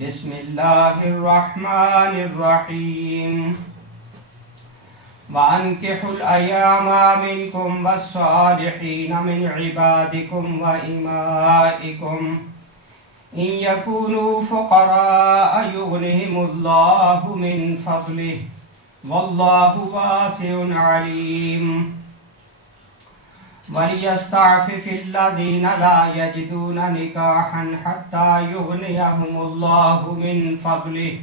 بسم اللہ الرحمن الرحیم وَأَنكِحُوا الْأَيَامَ مِنكُمْ وَالصَّالِحِينَ مِنْ عِبَادِكُمْ وَإِمَائِكُمْ إِنْ يَكُونُوا فُقَرَاءَ يُغْنِهِمُ اللَّهُ مِنْ فَضْلِهِ وَاللَّهُ وَاسِعٌ عَلِيمٌ وَلْيَسْتَعْفِفِ الَّذِينَ لَا يَجِدُونَ نِكَاحًا حَتَّى يُغْنِيَهُمُ اللَّهُ مِنْ فَضْلِهِ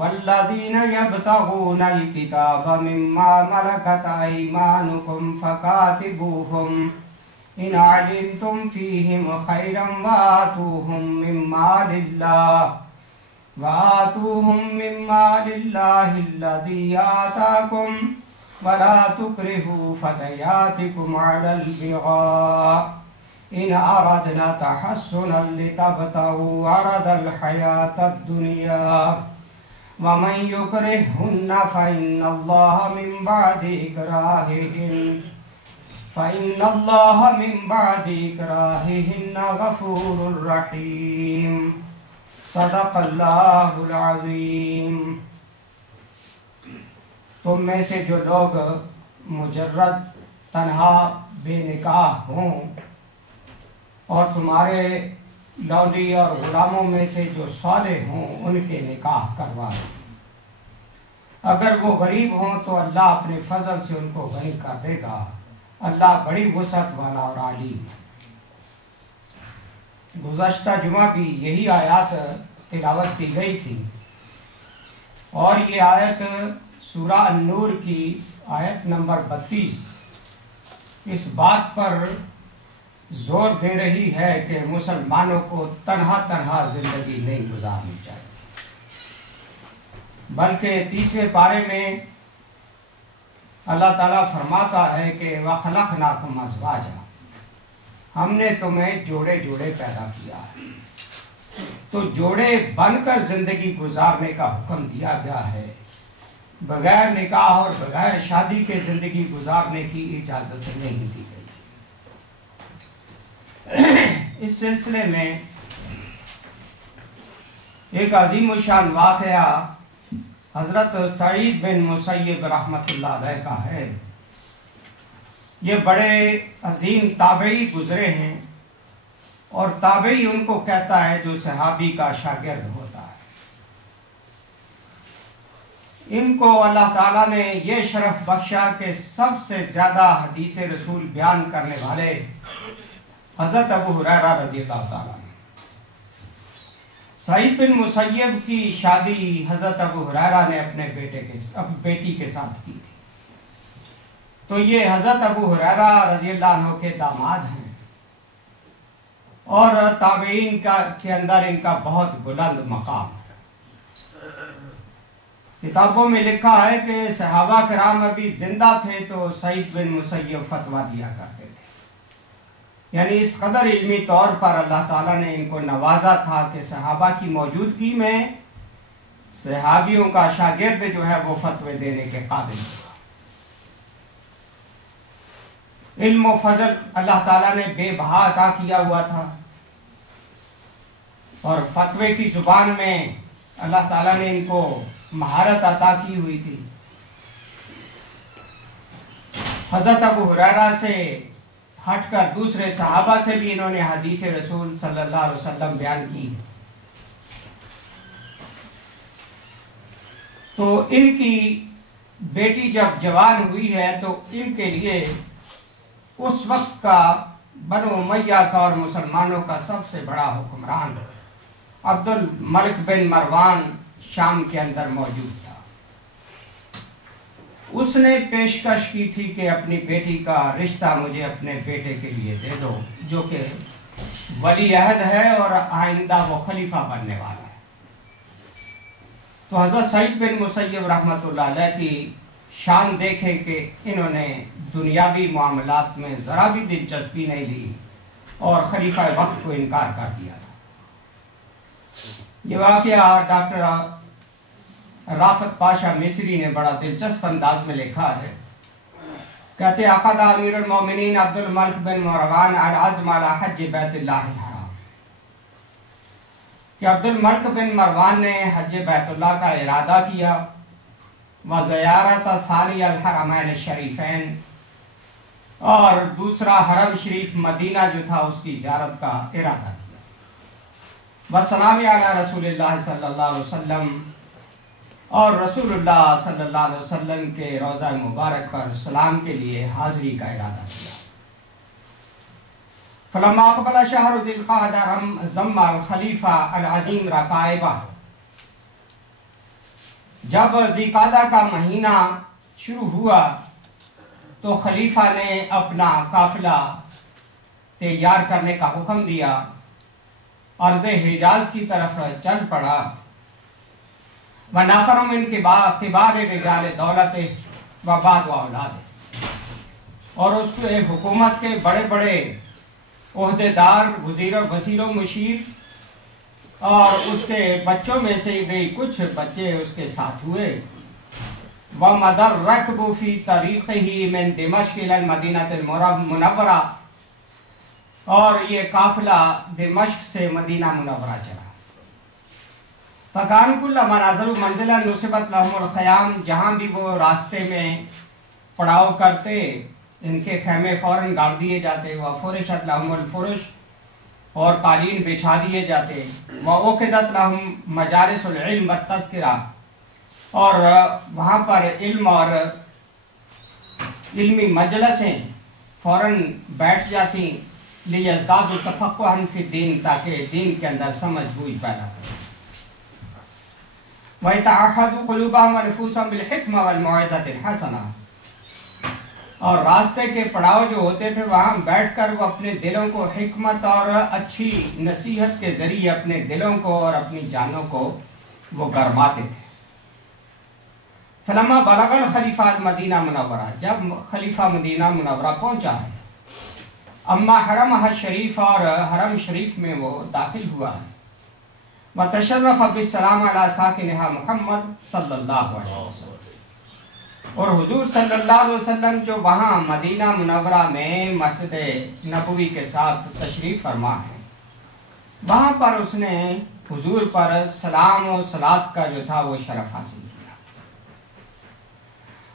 وَالَّذِينَ يَبْتَغُونَ الْكِتَابَ مِمَّا مَلَكَتْ أَيْمَانُكُمْ فَكَاتِبُوهُمْ إِنْ عَلِمْتُمْ فِيهِمْ خَيْرًا وَآتُوهُمْ مِمَّا لِلَّهِ الَّذِي آتَاكُمْ وَلَا تُكْرِهُوا فَتَيَاتِكُمْ عَلَى الْبِغَاءِ إِنْ أَرَدْنَا تَحَصُّنًا لِتَبْتَغُوا عَرَضَ الْحَيَاةِ الدُّنْيَا وَمَنْ يُكْرِههُنَّ فَإِنَّ اللَّهَ مِنْ بَعْدِ إِكْرَاهِهِنَّ غَفُورٌ رَحِيمٌ صدق اللہ العظیم۔ تم میں سے جو لوگ مجرد تنہا بے نکاح ہوں اور تمہارے لونڈی اور غلاموں میں سے جو صالح ہوں ان کے نکاح کروا دو۔ اگر وہ غریب ہوں تو اللہ اپنے فضل سے ان کو غنی کر دے گا، اللہ بڑی وسعت والا اور عالم ہے۔ گزشتہ جمعہ بھی یہی آیات تلاوت کی گئی تھی اور یہ آیت سورہ النور کی آیت نمبر 32 اس بات پر زور دے رہی ہے کہ مسلمانوں کو تنہا زندگی نہیں گزارنی چاہیے، بلکہ 30ویں پارے میں اللہ تعالیٰ فرماتا ہے کہ وَخَلَقْنَاكُمْ أَزْوَاجًا، ہم نے تمہیں جوڑے جوڑے پیدا کیا ہے۔ تو جوڑے بن کر زندگی گزارنے کا حکم دیا گیا ہے، بغیر نکاح اور بغیر شادی کے زندگی گزارنے کی اجازت نہیں دی گئی۔ اس سلسلے میں ایک عظیم الشان واقعہ حضرت سعید بن مسیب رحمۃ اللہ علیہ کا ہے۔ یہ بڑے عظیم تابعی گزرے ہیں اور تابعی ان کو کہتا ہے جو صحابی کا شاگرد ہوتا ہے۔ ان کو اللہ تعالیٰ نے یہ شرف بخشا کہ سب سے زیادہ حدیث رسول بیان کرنے والے حضرت ابو ہریرہ رضی اللہ تعالیٰ نے۔ سعید بن مسیب کی شادی حضرت ابو ہریرہ نے اپنے بیٹی کے ساتھ کی تھی، تو یہ حضرت ابو ہریرہ رضی اللہ عنہ کے داماد ہیں اور تابعین کے اندر ان کا بہت بلند مقام ہے۔ کتابوں میں لکھا ہے کہ صحابہ کرام ابھی زندہ تھے تو سعید بن مسیب فتویٰ دیا کرتے تھے، یعنی اس قدر علمی طور پر اللہ تعالیٰ نے ان کو نوازا تھا کہ صحابہ کی موجودگی میں صحابیوں کا شاگرد جو ہے وہ فتوے دینے کے قابل تھا۔ علم و فضل اللہ تعالیٰ نے بے بہا عطا کیا ہوا تھا اور فتوے کی زبان میں اللہ تعالیٰ نے ان کو مہارت عطا کی ہوئی تھی۔ حضرت ابو ہریرہ سے ہٹ کر دوسرے صحابہ سے بھی انہوں نے حدیث رسول صلی اللہ علیہ وسلم بیان کی۔ تو ان کی بیٹی جب جوان ہوئی ہے تو ان کے لیے اس وقت کا بنو امیہ کا اور مسلمانوں کا سب سے بڑا حکمران عبد الملک بن مروان شام کے اندر موجود تھا۔ اس نے پیشکش کی تھی کہ اپنی بیٹی کا رشتہ مجھے اپنے بیٹے کے لیے دے دو، جو کہ ولی عہد ہے اور آئندہ وہ خلیفہ بننے والا ہے۔ تو حضرت سعید بن مسیب رحمۃ اللہ علیہ کی شان دیکھیں کہ انہوں نے دنیاوی معاملات میں ذرا بھی دلچسپی نہیں لی اور خلیفہ وقت کو انکار کر دیا تھا۔ یہ واقعہ ڈاکٹر رافت پاشا مصری نے بڑا دلچسپ انداز میں لکھا ہے۔ کہتے عقد امیر المومنین عبد الملک بن مروان العزم علی حج بیت اللہ الحرام کہ عبد الملک بن مروان نے حج بیت اللہ کا ارادہ کیا و زیارت ثانی الحرمین الشریفین، اور دوسرا حرم شریف مدینہ جو تھا اس کی زیارت کا ارادہ کیا، والسلام علی رسول اللہ صلی اللہ علیہ وسلم، اور رسول اللہ صلی اللہ علیہ وسلم کے روضہ مبارک پر سلام کے لیے حاضری کا ارادہ کیا۔ فلما اقبل شہر ذی القعدہ ضم الخلیفہ العظیم رکائبہ، جب ذی القعدہ کا مہینہ شروع ہوا تو خلیفہ نے اپنا قافلہ تیار کرنے کا حکم دیا، ارض حجاز کی طرف چل پڑا۔ وَنَفَرٌ مِّن كِبَارِ رِجَالِ دَوْلَتِهِ وَبَعْضُ أَوْلَادِهِ، اور اس کے حکومت کے بڑے بڑے عہدیدار، وزیر و مشیر، اور اس کے بچوں میں سے بھی کچھ بچے اس کے ساتھ ہوئے۔ وَمَدَى الرَّكْبُ فِي طَرِيقِهِ مِن دِمَشْقِ إِلَى الْمَدِينَةِ الْمُنَوَّرَةِ، اور یہ قافلہ دمشق سے مدینہ منورہ چلا۔ فَكَانُوا كُلَّمَا نَزَلُوا مَنزِلًا نُصِبَتْ لَهُمُ الْخَيَامُ، جہاں بھی وہ راستے میں پڑاؤ کرتے ان کے خیمے فوراً گاڑ دیے جاتے، وَفُرِشَتْ لَهُمُ الْفُرُشُ، اور قالین بچھا دیے جاتے، وَأُوقِدَتْ لَهُمْ مَجَالِسُ الْعِلْمِ وَالتَّذْكِرَةِ، اور وہاں پر علم اور علمی مجلسیں فوراً بیٹھ جاتی، لِيَزْدَادُوا تَفَقُّهًا فِي الدِّينِ، تاکہ دین کے اندر سمجھ بوجھ پیدا کرے۔ وَيَتَعَهَّدُوا قُلُوبَهُمْ وَنُفُوسَهُمْ بِالْحِكْمَةِ وَالْمَوْعِظَةِ الْحَسَنَةِ، اور راستے کے پڑاؤ جو ہوتے تھے وہاں بیٹھ کر وہ اپنے دلوں کو حکمت اور اچھی نصیحت کے ذریعے اپنے دلوں کو اور اپنی جانوں کو وہ گرماتے تھے۔ فلما بلغ الخلیفہ المدینہ منورہ، جب خلیفہ مدینہ منورہ پہنچا ہے، اما حرم شریف، اور حرم شریف میں وہ داخل ہوا ہے، وتشرف بالسلام علی ساکنہا محمد صلی اللہ علیہ وسلم، اور حضور صلی اللہ علیہ وسلم جو وہاں مدینہ منورہ میں مسجد نبوی کے ساتھ تشریف فرما ہے، وہاں پر اس نے حضور پر سلام و صلات کا جو تھا وہ شرف حاصل کیا۔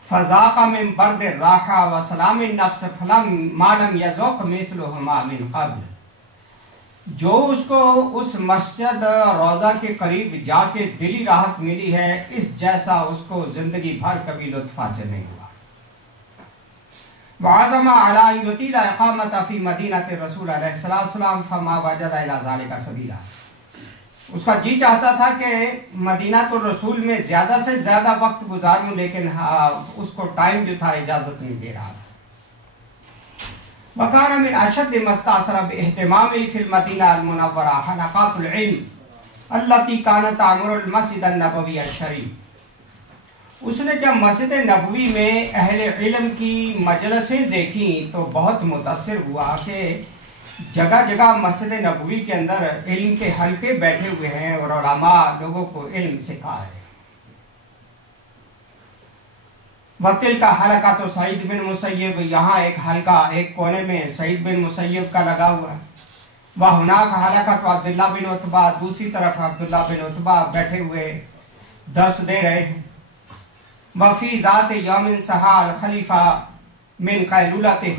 فذاق من برد الراحہ وسلام النفس ما لم یذوق مثلہما من قبل، جو اس کو اس مسجد روضہ کے قریب جا کے دلی راحت ملی ہے، اس جیسا اس کو زندگی بھر کبھی لطف حاصل نہیں ہوا۔ وعزم علی ان یطیل اقامت فی مدینۃ الرسول علیہ السلام فما وجد الی ذلک سبیلا، اس کا جی چاہتا تھا کہ مدینہ الرسول میں زیادہ سے زیادہ وقت گزاروں، لیکن اس کو ٹائم جو تھا اجازت نہیں دے رہا تھا۔ وَكَانَ مِنْ أَشَدِّ مَا اسْتَأْثَرَ بِاهْتِمَامِهِ فِي الْمَدِينَةِ الْمُنَوَّرَةِ حَلَقَاتُ الْعِلْمِ الَّتِي كَانَتْ تَعْمُرُ الْمَسْجِدَ النَّبَوِيَّ الشَّرِيفَ، اس نے جب مسجد نبوی میں اہل علم کی مجلسیں دیکھیں تو بہت متاثر ہوا کہ جگہ جگہ مسجد نبوی کے اندر علم کے حلقے بیٹھے ہوئے ہیں اور علماء لوگوں کو علم سکھا رہے ہیں۔ وَتِلْكَ حَلَقَةُ سعید بن مسیب، یہاں ایک حلقہ ایک کونے میں سعید بن مسیب کا لگا ہوا ہے۔ وَهُنَاكَ حَلَقَةُ عبداللہ بن عتبہ، دوسری طرف عبداللہ بن عتبہ بیٹھے ہوئے درس دے رہے ہیں۔ وَفِي ذَاتِ يَوْمٍ سَحَى الْخَلِيفَةُ مِنْ قَيْلُولَتِهِ،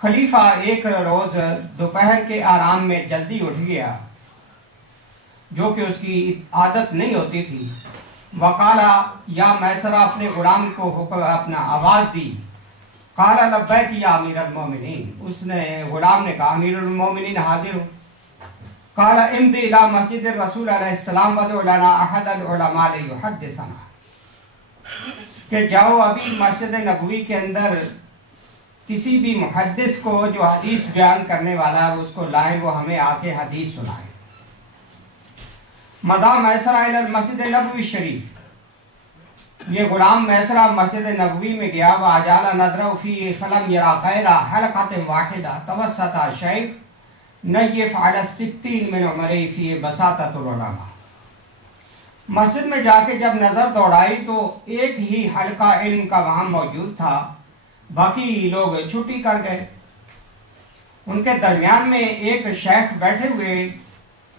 خلیفہ ایک روز دوپہر کے آرام میں جلدی اٹھ گیا، جو کہ اس کی عادت نہیں ہوتی تھی۔ وقال یا میسرہ، اپنے غلام کو اپنا آواز دی۔ قال لبیک یا امیر المومنین، اس نے غلام نے کہا امیر المومنین حاضر ہوں۔ قال امضی الی مسجد الرسول علیہ السلام ودع لنا احد العلماء لیحدثنا، کہ جاؤ ابھی مسجد نبوی کے اندر کسی بھی محدث کو جو حدیث بیان کرنے والا ہے اس کو لائیں، وہ ہمیں آ کے حدیث سنائے۔ مضى میسرہ الی المسجد نبوی شریف، یہ غلام میسرہ مسجد نبوی میں گیا، وَأَجَالَ نَظْرَهُ فِيهِ فَلَمْ يَرَ غَيْرَ حَلْقَةٍ وَاحِدَةٍ تَوَسَّطَ شَيْخٌ نَيِّفٌ عَلَى السِّتِّينِ مِنْ عُمَرِهِ فِيهِ بَسَاطَةُ الْعُلَمَاء، مسجد میں جا کے جب نظر دوڑائی تو ایک ہی حلقہ علم کا وہاں موجود تھا، باقی لوگ چھٹی کر گئے۔ ان کے درمیان میں ایک شیخ بیٹھے ہوئے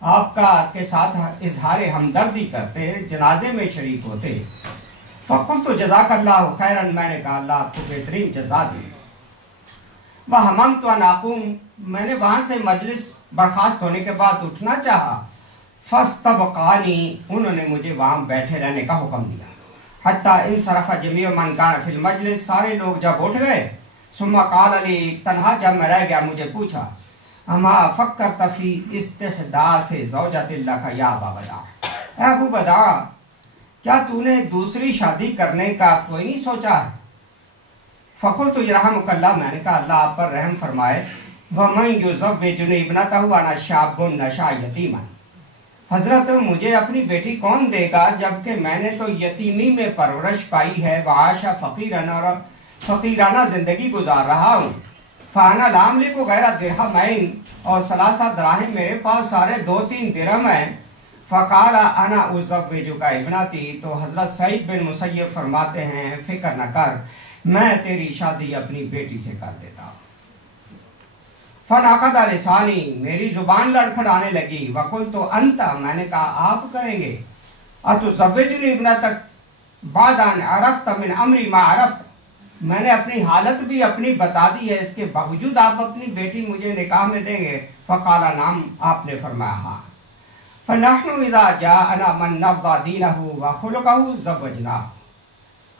آپ کا کے ساتھ اظہار ہمدردی کرتے، جنازے میں شریک ہوتے۔ فقلت جزاک اللہ خیرن، میں نے کہا اللہ آپ کو بہترین جزا دے۔ وہممت ان اقوم، میں نے وہاں سے مجلس برخاست ہونے کے بعد اٹھنا چاہا، فاستبقانی، انہوں نے مجھے وہاں بیٹھے رہنے کا حکم دیا۔ حتیٰ انصرف جمیع من کان فی المجلس، سارے لوگ جب اٹھ گئے، ثم قال علی، تنہا جب میں رہ گیا مجھے پوچھا، اما فکرت فی استحداث زوجۃ لک یا ابا وداع، اے ابو وداع کیا تو نے دوسری شادی کرنے کا کوئی نہیں سوچا ہے؟ فقلت یرحمک اللہ، میں نے کہا اللہ آپ پر رحم فرمائے۔ ومن یزوجنی ابنتہ وانا شاب نشأ یتیما، حضرت مجھے اپنی بیٹی کون دے گا جبکہ میں نے تو یتیمی میں پرورش پائی ہے، وعاش فقیرا، اور فقیرانہ زندگی گزار رہا ہوں۔ فانا لا املک غیر درہمین، اور 3 دراہم میرے پاس سارے 2-3 درہم ہیں۔ فقال انا ازوجک ابنتی، تو حضرت سعید بن مسیب فرماتے ہیں فکر نہ کر، میں تیری شادی اپنی بیٹی سے کر دیتا ہوں۔ فنعقد لسانی، میری زبان لڑکھڑانے لگی۔ وقلت انت، میں نے کہا آپ کریں گے۔ اتزوجنی ابنتک بعد ان عرفت من امری ما عرفت، میں نے اپنی حالت بھی اپنی بتا دی ہے، اس کے باوجود آپ اپنی بیٹی مجھے نکاح میں دیں گے؟ فقال نعم، آپ نے فرمایا ہاں۔ فنحن اذا جاءنا من نرضى دینه وخلقه زوجناه،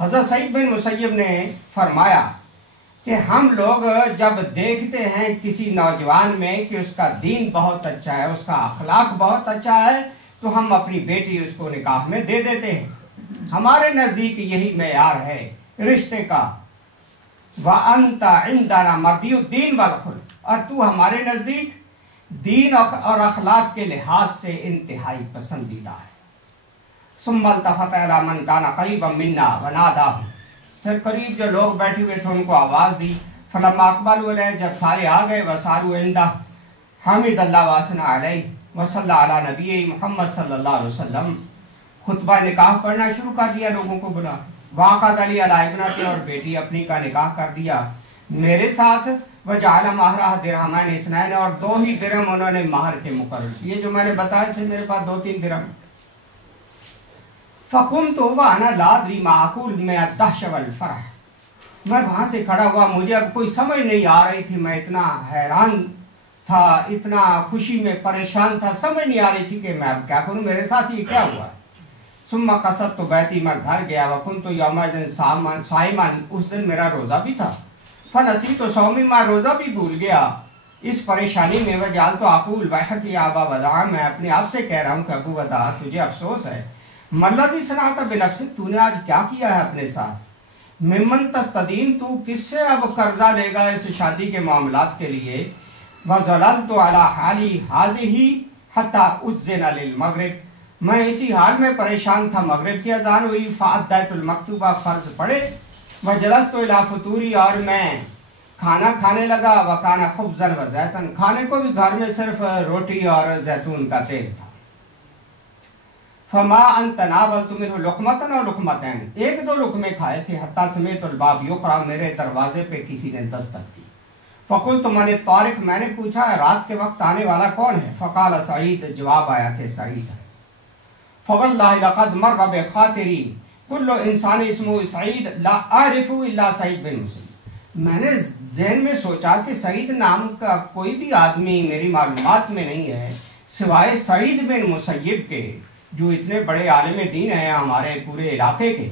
حضرت سعید بن مسیب نے فرمایا کہ ہم لوگ جب دیکھتے ہیں کسی نوجوان میں کہ اس کا دین بہت اچھا ہے، اس کا اخلاق بہت اچھا ہے، تو ہم اپنی بیٹی اس کو نکاح میں دے دیتے ہیں۔ ہمارے نزدیک یہی معیار ہے رشتے کا۔ وَأَنْتَ عِنْدَنَا مَرْضِيُّ الدِّينِ وَالْخُلُقِ، اور تو ہمارے نزدیک دین اور اخلاق کے لحاظ سے انتہائی پسندیدہ ہے۔ ثم التفت الى من كان قریبا منا وناداه، پھر قریب جو لوگ بیٹھے ہوئے تھے ان کو آواز دی۔ فلما اقبلوا الیہ، جب سارے آ گئے، وصاروا عنده حمد اللہ واثنى علیہ وصلی علی نبی محمد صلی اللہ علیہ وسلم، خطبہ نکاح پڑھنا شروع کر دیا لوگوں کو بلا۔ وعقد علی علی ابنتی، اور بیٹی اپنی کا نکاح کر دیا میرے ساتھ۔ وجعل مہرہ درہمین اثنین، اور 2 ہی درہم انہوں نے مہر کے مقرر کیے، جو میں نے بتائے تھے میرے پاس 2-3 درہم۔ فقمت وانا لا ادری ما اقول من الدهش والفرح، میں وہاں سے کھڑا ہوا، مجھے اب کوئی سمجھ نہیں آ رہی تھی، میں اتنا حیران تھا، اتنا خوشی میں پریشان تھا، سمجھ نہیں آ رہی تھی کہ میں اب کیا کروں، میرے ساتھ یہ کیا ہوا ہے۔ ثم قصدت بیتی، میں گھر گیا، وکنت یومئذ صائما، اس دن میرا روزہ بھی تھا۔ فنسیت صومی، میں روزہ بھی بھول گیا اس پریشانی میں۔ وجعلت اقول ویحک یا ابا وداع، میں اپنے آپ سے کہہ رہا ہوں کہ ابو وداع تجھے افسوس ہے۔ ملذی صنعت بنفسک، تو نے آج کیا کیا ہے اپنے ساتھ؟ ممن تستدین، تو کس سے اب قرضہ لے گا اس شادی کے معاملات کے لیے؟ وظللت علی حالی هذه حتی اذن للمغرب، میں اسی حال میں پریشان تھا، مغرب کی اذان ہوئی۔ فأدیت المکتوبہ، فرض پڑھے۔ وجلست الی فطوری، اور میں کھانا کھانے لگا۔ وکان خبزا وزیتن، کھانے کو بھی گھر میں صرف روٹی اور زیتون کا تیل تھا۔ فما ان تناولت منه لقمة او لقمتين، 1-2 لقمے کھائے تھے۔ حتی سمعت الباب یقرع، میرے دروازے پہ کسی نے دستک دی۔ فقلت من الطارق، میں نے پوچھا رات کے وقت آنے والا کون ہے؟ فقال سعید، جواب آیا کہ سعید ہے۔ فواللہ لقد مر بخاطری کل انسان اسمه سعید لا اعرف الا سعید بن مسیب، میں نے ذہن میں سوچا کہ سعید نام کا کوئی بھی آدمی میری معلومات میں نہیں ہے سوائے سعید بن مسیب کے، جو اتنے بڑے عالم دین ہیں ہمارے پورے علاقے کے۔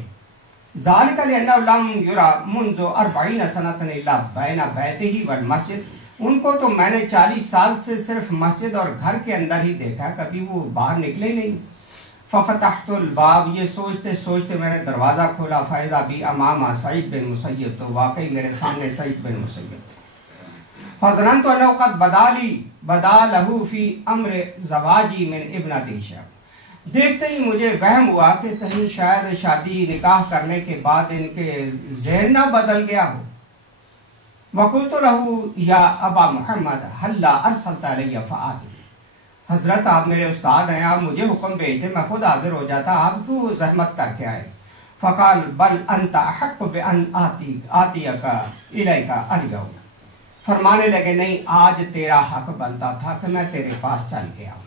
ذالک لأنہ لم یرا منذ 40 سنۃ الا بین بیتہ والمسجد، ان کو تو میں نے 40 سال سے صرف مسجد اور گھر کے اندر ہی دیکھا، کبھی وہ باہر نکلے نہیں۔ ففتحت الباب، یہ سوچتے سوچتے میں نے دروازہ کھولا۔ فاذا بی امام سعید بن مسیب، تو واقعی میرے سامنے سعید بن مسیب تھے۔ فظننت انہ قد بدا لہ فی امر زواجی من ابنتی شیخ، دیکھتے ہی مجھے وہم ہوا کہ کہیں شاید شادی نکاح کرنے کے بعد ان کے ذہن نہ بدل گیا ہو۔ وقلت لہ یا ابا محمد ہلا ارسلت علی فآتی، حضرت آپ میرے استاد ہیں، آپ مجھے حکم بھیجتے میں خود حاضر ہو جاتا، آپ کیوں زحمت کر کے آئے؟ فقال بل انت احق بان آتیک الیک الیوم، فرمانے لگے نہیں آج تیرا حق بنتا تھا کہ میں تیرے پاس چل گیا ہوں۔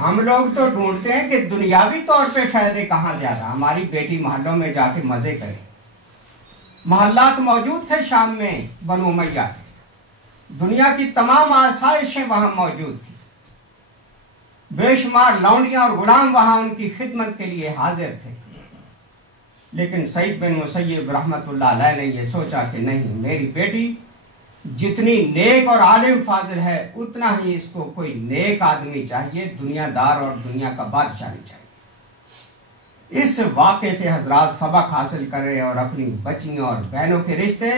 ہم لوگ تو ڈھونڈتے ہیں کہ دنیاوی طور پہ فائدے کہاں زیادہ، ہماری بیٹی محلوں میں جا کے مزے کرے۔ محلات موجود تھے شام میں بنو امیہ کے، دنیا کی تمام آسائشیں وہاں موجود تھیں، بے شمار لونڈیاں اور غلام وہاں ان کی خدمت کے لیے حاضر تھے، لیکن سعید بن مسیب رحمت اللہ علیہ نے یہ سوچا کہ نہیں، میری بیٹی جتنی نیک اور عالم فاضل ہے اتنا ہی اس کو کوئی نیک آدمی چاہیے، دنیا دار اور دنیا کا بادشاہ نہیں چاہیے۔ اس واقعے سے حضرات سبق حاصل کریں اور اپنی بچیوں اور بہنوں کے رشتے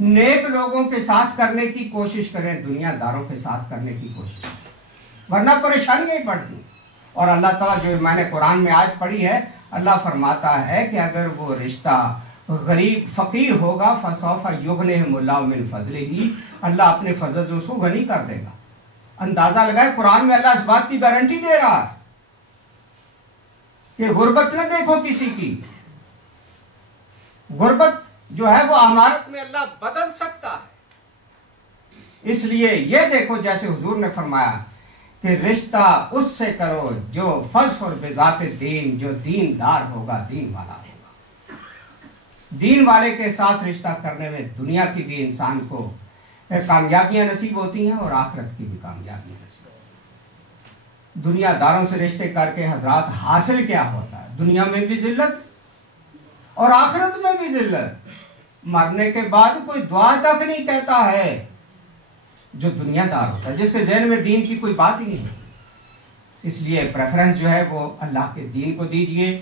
نیک لوگوں کے ساتھ کرنے کی کوشش کریں، دنیا داروں کے ساتھ کرنے کی کوشش کریں، ورنہ پریشانیاں ہی بڑھتی۔ اور اللہ تعالیٰ جو میں نے قرآن میں آج پڑھی ہے، اللہ فرماتا ہے کہ اگر وہ رشتہ غریب فقیر ہوگا فسوف یغنیہم اللہ من فضلہ، اللہ اپنے فضل سے اس کو غنی کر دے گا۔ اندازہ لگائے قرآن میں اللہ اس بات کی گارنٹی دے رہا ہے کہ غربت نہ دیکھو کسی کی، غربت جو ہے وہ امارت میں اللہ بدل سکتا ہے۔ اس لیے یہ دیکھو جیسے حضور نے فرمایا کہ رشتہ اس سے کرو جو فاظفر بذات دین، جو دین دار ہوگا، دین والا ہوگا۔ دین والے کے ساتھ رشتہ کرنے میں دنیا کی بھی انسان کو کامیابیاں نصیب ہوتی ہیں اور آخرت کی بھی کامیابیاں نصیب ہوتی ہیں۔ دنیا داروں سے رشتے کر کے حضرات حاصل کیا ہوتا ہے؟ دنیا میں بھی ذلت اور آخرت میں بھی ذلت۔ مرنے کے بعد کوئی دعا تک نہیں کہتا ہے جو دنیا دار ہوتا ہے، جس کے ذہن میں دین کی کوئی بات ہی نہیں ہوتی۔ اس لیے پریفرنس جو ہے وہ اللہ کے دین کو دیجئے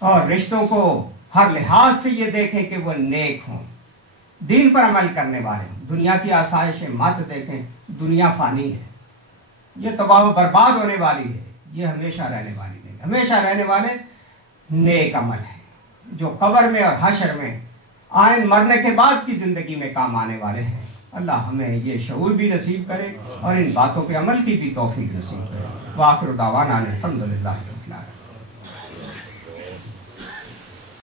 اور رشتوں کو ہر لحاظ سے یہ دیکھیں کہ وہ نیک ہوں، دین پر عمل کرنے والے ہوں۔ دنیا کی آسائشیں مت دیکھیں، دنیا فانی ہے، یہ تباہ و برباد ہونے والی ہے، یہ ہمیشہ رہنے والی نہیں۔ ہمیشہ رہنے والے نیک عمل ہیں جو قبر میں اور حشر میں آئند مرنے کے بعد کی زندگی میں کام آنے والے ہیں۔ اللہ ہمیں یہ شعور بھی نصیب کرے اور ان باتوں پہ عمل کی بھی توفیق نصیب کرے۔ وآخر دعوانا الحمدللہ رب العالمین۔